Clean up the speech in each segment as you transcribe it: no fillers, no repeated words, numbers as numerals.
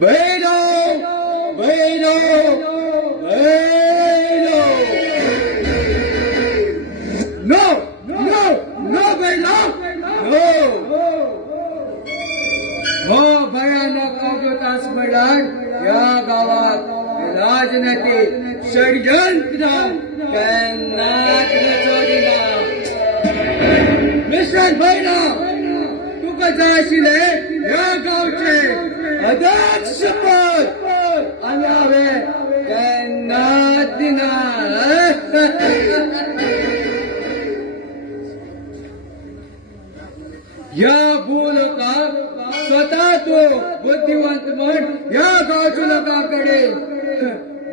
Balor बैलो बैलो no no no बैलो नो हो भयानक अवतास मैदान या गावात राजनीतिक षडयंत्र कॅन्नात रचोदिना मिस्टर भैना तू कसा आशिले या गावचे अध्यक्ष पद आणि हवे कॅन्नात दिना या भूलोकात स्वतः तो बुद्धिवंत म्हण या गावच्या लोकांकडे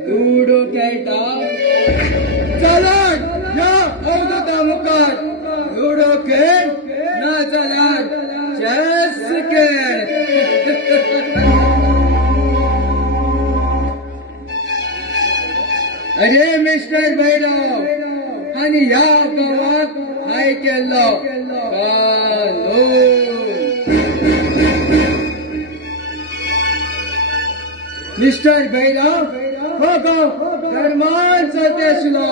लुडो खेळता चलन या अवधूता मुखात लुडो खेळ ना चलन चेस खेळ अरे मिस्टर भैरव आणि या गावात हाय केलो कालो मिस्टर भैरव हो गाव धर्मान चलते आशिलो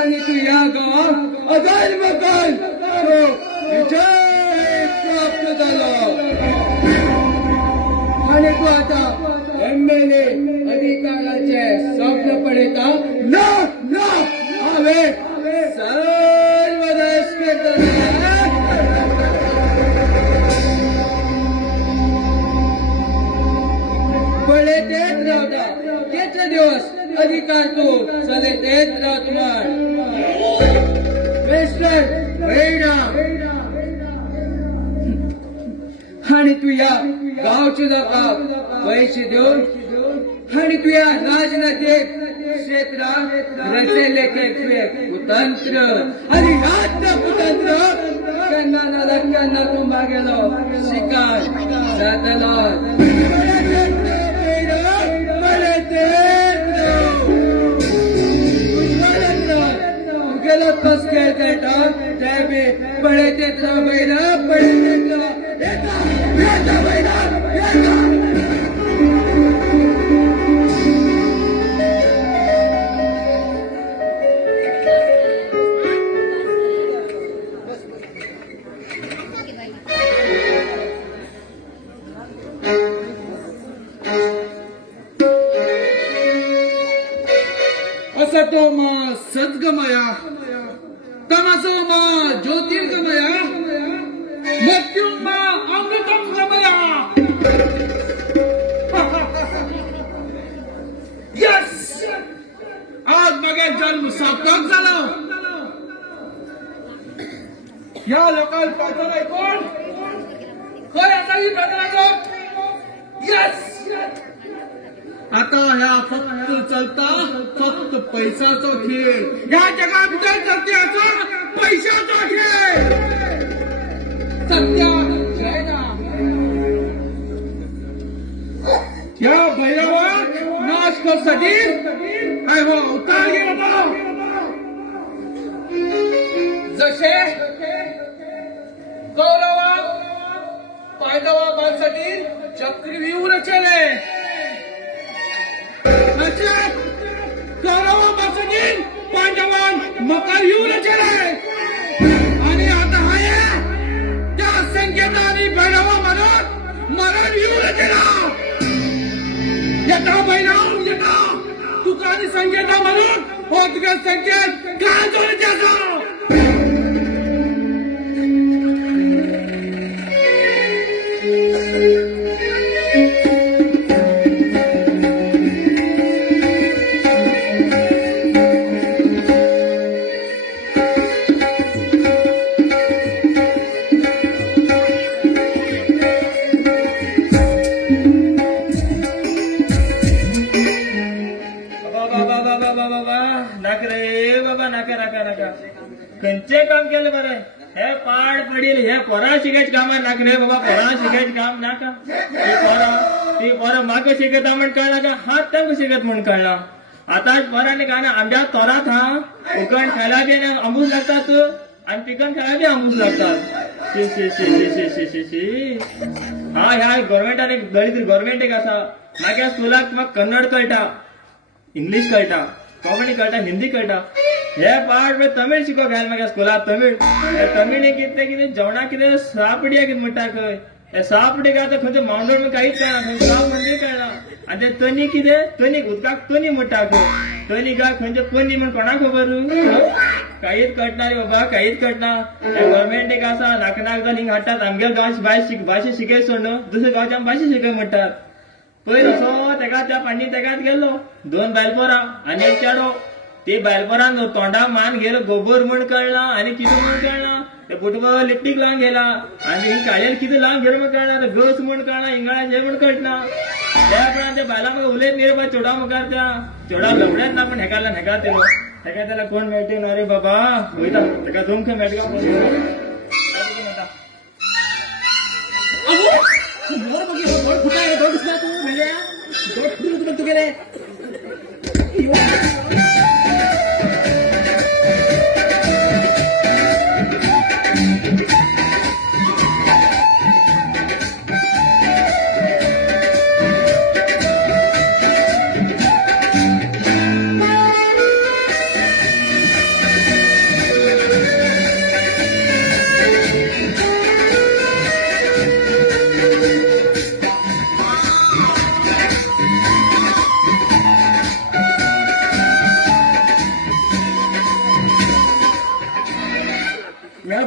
आणि तू या गावात अधर्म कर तो विजय प्राप्त झालो आणि तू आता एमएलए अधिकाराचे स्वप्न पडता न न हवे सर्व पडे तेच राहता कितले दिवस अधिकार तू चले तेच राहत म्हण मिस्टर भैरा आणि तू या गावचे लोकांक पैसे देऊन आणि तू या राजनैतिक क्षेत्रात रचले कुतंत्र आणि यात कुतंत्र कन्नाना लक्ष्यांना तू मागेलो शिकार जातलो गेलो कस खेळ खेळटा ते बी पळे तेच राव बैरा पळे तेच असतो मा सद्गमया तमसो मा ज्योतिर्गमया मृत्युं मा अमृतं गमया यस आज मगे जन्म सार्थक झाला या लोकांना प्रार्थना कोण खरं आता ही प्रार्थना यस आता ह्या फक्त चलता फक्त पैसाचा खेळ या जगात काय चलते असा पैशाचा खेळ सत्या या भैरवात नाश करसाठी काय हो अवतार गेला जसे कौरवा पांडवांसाठी चक्रव्यूह रचले कौरव मकर येऊनच रे. आणि आता हाय त्या संकेता आणि भैरवा म्हणून मरण येऊनच येता बहिणा येता तुका आणि संकेता म्हणून हो तुका संकेत काय जोडीचे असो. खंयचे काम केलं बरं हे पाड पडील हे पोरा शिकायचे काम नाक रे बाबा. पोरा शिकायचे काम नाका. ती पोरं माग शिकता म्हण कळला का हात तंग शिकत म्हणून कळला. आता पोराने का ना आमच्या तोरात हा उकण खायला बी आंबूस लागतात आणि पिकन खायला बी आंबूस लागतात. शी शी शी शी शी शी शी हा ह्या गव्हर्नमेंटाने दलित गव्हर्नमेंट एक असा मागे स्कुलाक मग कन्नड कळटा, इंग्लिश कळटा, कोंकणी कळटा, हिंदी कळटा. हे पाठ तमिळ शिको घाल म्हाका स्कुलात. तमिळ कितें कितें जेवणा कितें सापडिया कितें म्हणटा खंय. हे सापडी काय तर खंयचं मावंडर म्हण काहीच कळना, खंय गांव म्हणजे कळना. आणि ते तनी कितें तनीक उदकाक तनी म्हणटा खंय. तनी काय खंयचे पनी म्हण कोणा खबर. काहीच कळना रे बाबा, काहीच कळना. गव्हर्नमेंट एक आसा नाक नाक जावन हिंग हाडटात आमगे भाशा शिकय सोड दुसऱ्या गांवच्या भाशा शिकय म्हणटात. पयर असो तेका त्या पाणी तेकात गेलो 2 बायलपोरा आणि एक चेडो. ते बायलपोरान तोंडा मान गेलो गोबर म्हण कळना आणि कितें म्हण कळना. ते फुटबॉल लिपटीक लावन गेला आणि हिंग काळेर कितें लावन गेलो म्हण कळना. गस म्हण कळना, हिंगाळा जे म्हण कळना. त्या प्रमाणे त्या बायला म्हाका उलयत गे बाबा चेडा मुखार. त्या चेडा लवड्यात ना पण हेका तेलो हेका त्याला कोण मेळटे ना रे बाबा. वयता तेका दोन खंय मेळटा गेले.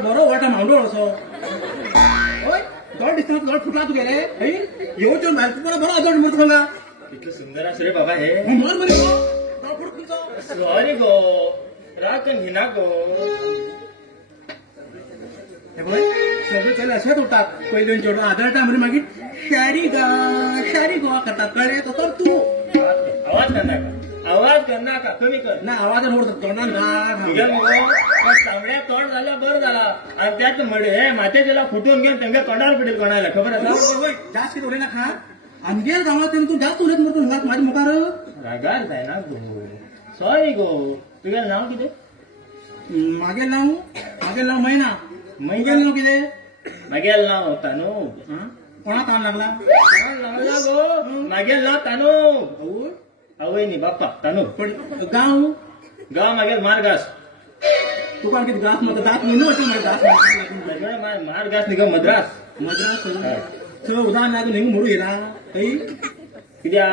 बरो वाटा मांडो असो दोड दिसता दोड फुटला तू गेले येऊन बरो दोड म्हणतो सांगा. इतकं सुंदर असं रे बाबा हे. मर मरे दोड फुट तुमचो सॉरी गो राखण हिना गो. हे बघ सगळं चल अशेंच उरतात. पयलीं चेडो आदळटा म्हणजे मागीर शारी गोवा करतात कळ्ळें. तो तर तूं आवाज करना का, आवाज करना का, कमी कर ना आवाजान ओढतात तोंडान तुझ्या तांबड्या तोंड झाल्या बरं झाला. आणि त्यात हे माते ज्याला फुटून घेऊन त्यांना तोंडावर पडेल कोणाला खबर आहे. जास्त किती उडे ना खा आमगे गावात तू जास्त उडत मरतो हिंगात माझ्या मुखार रागार जाय ना गो. सॉरी गो. तुझं नाव कितें. मागेल नाव मैना. मैगेल नाव कितें. मागेल नाव तानू. कोणा ताण लागला लागला गो. मागेल नाव तानू. आवय नी बाप्पा तानू. पण गाव गाव मागेल मारगास. तुका किती गास मग दात म्हणून वाटतं मला गास मारगास निघ मद्रास. मद्रास सगळं उदाहरण लागून हिंग मोडू गेला काही कित्या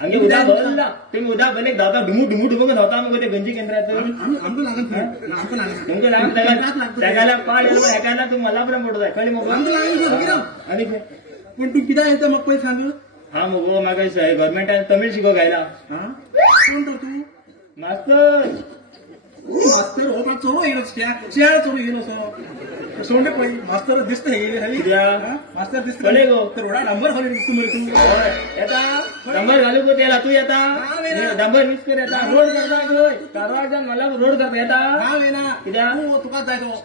आमगे उद्या बदलला. तुम्ही उद्या बनेक धावता डुमू डुमू धावता मग ते गंजी केंद्रात आमचं लागन तुमचं लागून त्याला पाड एकाला तू मला पण मोठं आहे कळली मग. आणि पण तू किती येतं मग पहिले सांग. हा मग मागा गव्हर्नमेंटाने तमिळ शिको घ्यायला. कोण तर तू मास्तर मास्तर हो पण चोरो येईल शेळ चोरू येईल असं सोंडे पळी मास्तर दिसत मास्तर दिसत कळे गो. तर एवढा नंबर हवे दिसतो मरे तू येता डंबर घालू को त्याला तू येता डंबर मिस कर येता रोड करता कारवार जाऊन मला रोड करता येता. हा वेना कित्या तुकाच जायचो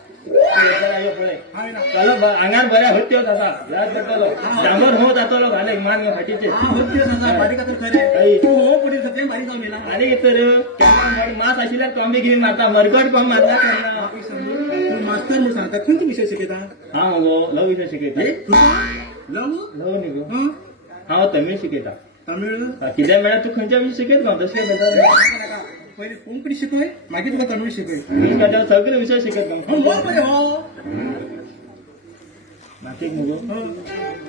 चलो आंगार बऱ्या होते आता याद करतलो डांबर हो जातलो घाले मान फाटीचे हो पुढे सगळे बारीक जाऊन गेला. आणि तर मास आशिल्ल्याक कॉम्बी घेऊन मारता मरकट कॉम मारला करना. मास्तर म्हणून सांगता खंयचो विषय शिकयता. हा मगो लव विषय शिकयता. लव लव न्ही गो. हांव तमिळ शिकयता. तमिळ कितें म्हळ्यार तू खंयच्या विषय शिकयत गो तशें पहिले कोंकणी शिकय मागीर तुका कन्नड शिकय मी का सगळे विषय शिकत ना हो बरे हो म्हाका एक मुगो हो.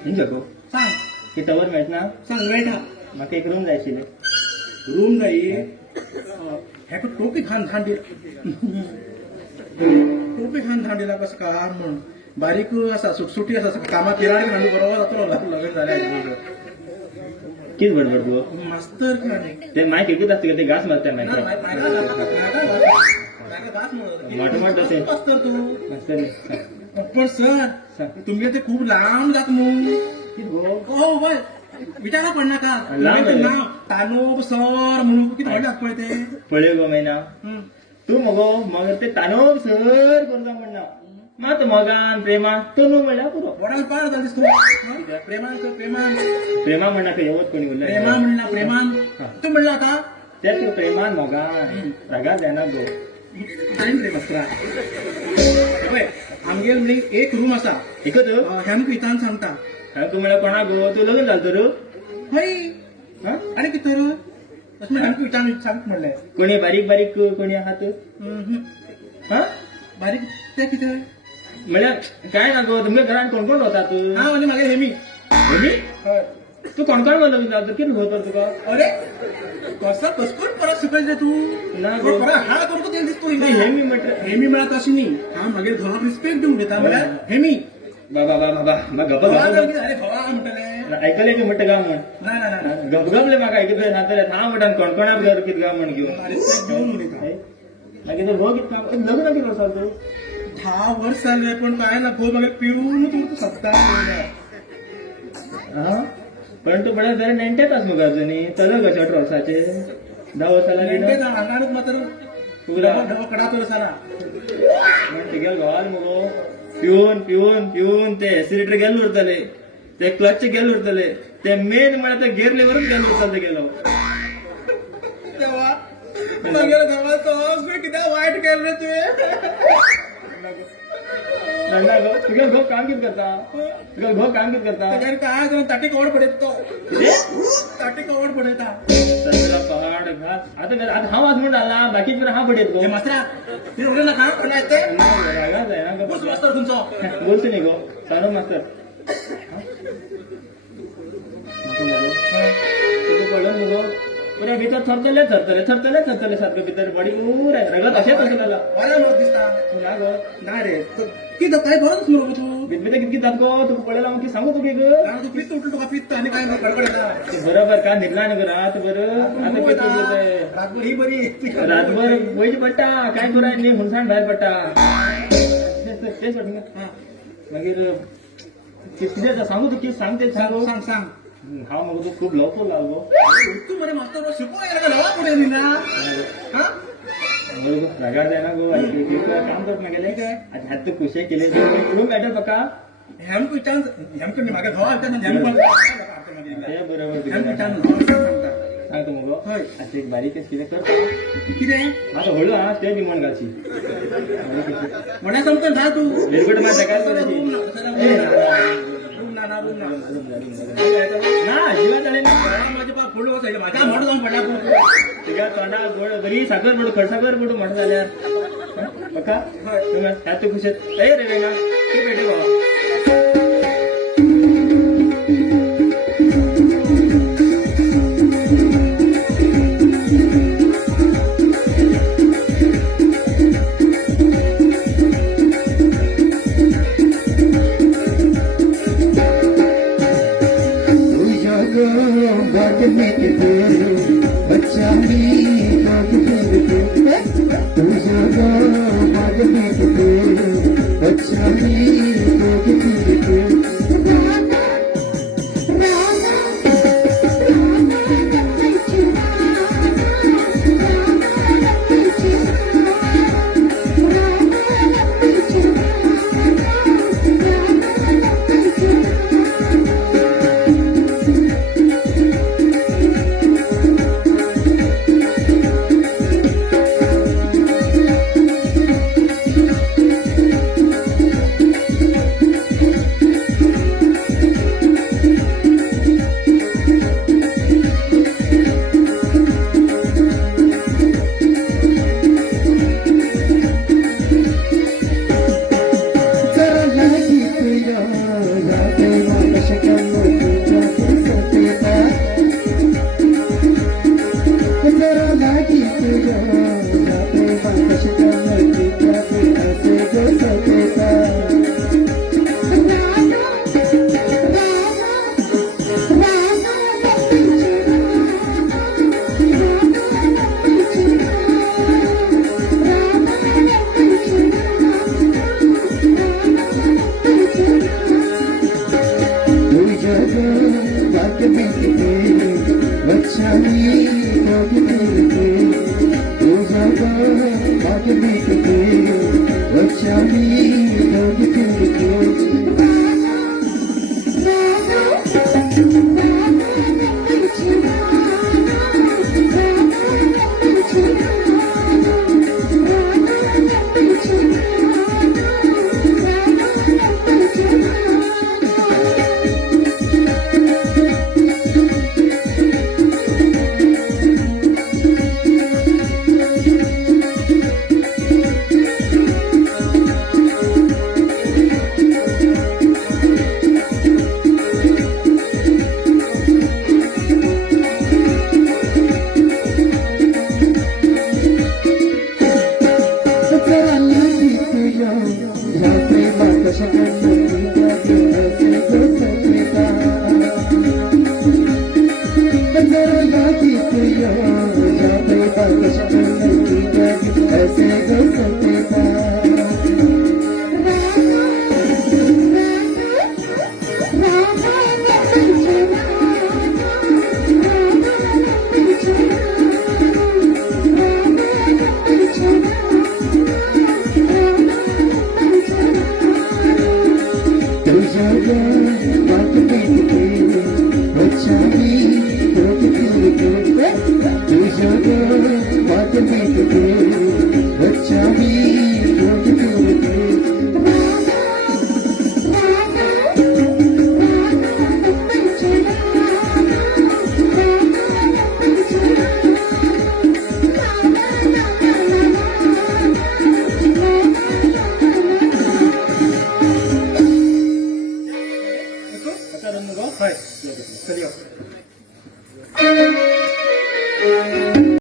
हिंग गो सांग की टवर मेळना सांग मेळटा म्हाका एक रूम जाय आशिल्ले रूम जाय हेका टोपी खान धान दिला टोपी खान धान दिला कसं कार म्हण बारीक असा सुटसुटी असा कामाक किराणी खांडू बरोबर जातलो लग्न जालें कित बडबड गो मास्तर किराणी ते मायक एकूच असते ते घास मारता ना, मायक माका घास म्हणत. मोठमोठ असे. मास्तर तू मास्तर पण सर सांग. तुमगे ते खूप लांब जात मग कित गो हो बाय विचारा पण नका लांब तुमगे ते आहे. नाव तानोब सर म्हणून किती व्हडले पळय ते पळय गो मैना हं. तू मगो मग ते तानोब सर करता म्हणना मात मोगान प्रेमान तनू म्हणल्या पुरो वडाल पार जाल दिसतो हं? प्रेमान कर प्रेमान प्रेमा म्हणना काही येवत कोणी प्रेमा उरलं म्हणला प्रेमान तू म्हणला आता ते तू प्रेमान मोगान रागा जायना गो टाइम रे मस्त्रा होय आमगे म्हणजे एक रूम असा एकच ह्यान इतान सांगता तू म्हणल्या कोणा गो तू लग्न झालं तर हय हा आणि किती तर तसं ह्यान इतान सांग म्हणले कोणी बारीक बारीक कोणी आहात हा बारीक ते किती म्हणल्या काय ना गो तुमच्या घरात कोण कोण होता तू हा म्हणजे मागे हेमी मी हय. तू कोण कोण म्हणलं तुझा किती होत तुका अरे कसं कसकून परत शिकायचं तू ना पण गो. परत हा करतो ते दिसतो नाही, हेमी म्हटलं हेमी मिळत अशी नाही हा मागे घरात रिस्पेक्ट देऊन घेता म्हणजे हेमी बाबा बाबा बाबा मग गप्प भवा जर गप्प किती झाले भवा म्हणटले ऐकले की म्हटलं गा म्हण नाही नाही नाही गपगपले म्हाका ऐकतले नातले हा म्हटान कोणकोणा घर कित गा म्हण घेऊन रिस्पेक्ट देऊन घेता मागीर तर हो कित काम लग्न किती वर्सां तू 10 वर्ष झाले पण काय ना गो मागे पिऊन तू सत्ता हा पण तू बडा जरा नेंटेत आस मग अजून चल ग 18 वर्साचे 10 वर्साला गेलो अंगाणूच मात्र पुरा कडा तर सारा पण ते गेल घाल मगो पिऊन पिऊन पिऊन ते एसिलेटर गेल उरतले ते क्लच गेल उरतले ते मेन म्हणा ते गेअर लेवरच गेल उरतले गेलो तेव्हा मागे घरात किती वाईट केलं रे तुझे नाही गो तुझ्या गो काम कित करता तुझ्या गो काम कित करता त्याच्याने काय करून ताटी कवड पडेत तो ताटी कवड पडेता सगळा पहाड घास आता हा वाज म्हणून आला बाकीचे पण हा पडेत गो हे मास्त्रा ते रोडे ना काम पडला ते रागाच आहे ना बस गो मास्तर तुमचं बोलतो नाही गो सारो मास्तर पडून गो पुऱ्या भितर थरथले थरथले थरथले थरथले सारखं भितर बॉडी पूर आहे रगत असेच असेल त्याला बरं मग दिसता ना गो नाही रे किती काय भरत नको तू बितबिते किती जात गो तू पडेला मग की सांगू तू की ग कारण तू पित्त उठलं तुका पित्त आणि काय मग गडबड येता बरोबर का निघला ना ग रात बरं आता किती बोलतोय रातभर ही बरी रातभर वैज पडटा काय करा नाही हुनसाण बाहेर पडटा तेच वाटलं हा. मागीर कितें सांगू तू कितें सांग ते सांगू सांग सांग हांव म्हाका तू खूब लवकर लागलो तू मरे मास्तर शिकून येणार नवा पुढे निना हा बरोबर रागार जायना गो काम करत ना गेले आज हात तू खुशी केले रूम मॅटर पक्का ह्यामको चान्स ह्यामको मागे धवा आलता ना ह्यामको ते बरोबर ह्यामको तुका चान्स सांगता सांगतो मगो होय. आता एक बारीक कितें करता कितें म्हाका हळू हा ते दिमण घालची म्हण्या समजून जा तू लेरगट माझ्या काय करायची रूम ना रूम ना ना जीवा चालेल ना माझे पा फुल होत माझ्या मोठ जाऊन पडला तू तुझ्या तोंडा गोड बरी साखर पडू खडसाखर पडू म्हणून जाल्यार पक्का तुम्ही ह्यात तू खुश ए रे रेंगा तू भेटे भावा तुझ्या गावात बच्चा मी